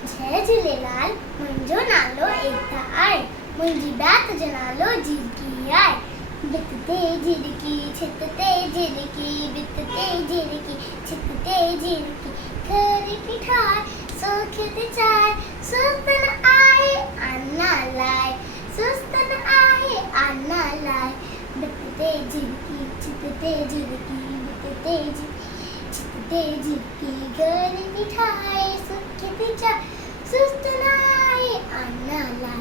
जय झूलेलाल। मुंहिंजो नालो एकता आहे। मुंहिंजी ॿात जो नालो झिरकी आहे। भित ते झिरकी, छित ते झिरकी, भित ते झिरकी, छित ते झिरकी, घर की ठाह सोख ते चाय, सुस्तन आहे अन्ना लाय, सुस्तन आहे अन्ना लाय। भित ते झिरकी, छित ते झिरकी, भित ते छित ते झिरकी, घर की ठाह सुख ते चाय, सुस्तन आहे अन्ना लाय,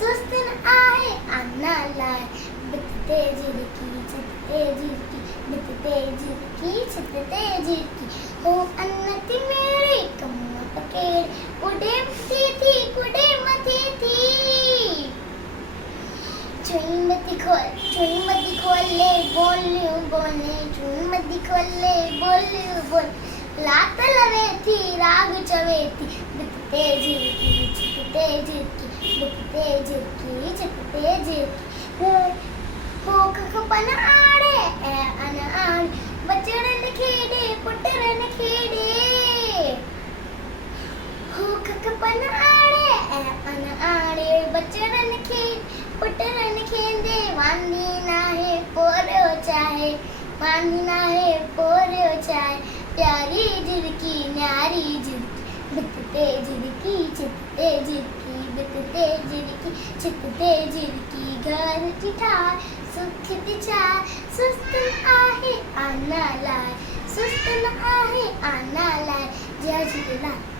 सुस्तन आहे अन्ना लाय। भित ते झिरकी, छित ते झिरकी, भित ते झिरकी, छित ते झिरकी, हो अन्न ती मेरे कमर पकेड़, कुडे मथे थी। चुई मती खोले बोले, चुई मती खोले बोल, लात लवे थी राग चवे थी। भित ते झिरकी, छित ते झिरकी, भित ते झिरकी, छित ते झिरकी, हो खपन आड़े ऐ अन आड़, बचड़न खेड़े पुटरन खेड़े, हो खपन आड़े ऐ अन आड़े, बचड़न खेड़े पुटरन खेंदे, वांदी नाहे पोरो चाहे, वांदी नाहे पोरो चाहे। प्यारी झिरकी न्यारी झिरकी, भित ते झिरकी, छित ते झिरकी, भित ते झिरकी, छित ते झिरकी, घर की ठाह सुख ते चाय, सुस्तन आहे अन्ना लाय, सुस्तन आहे अन्ना लाय। जय झूलेलाल।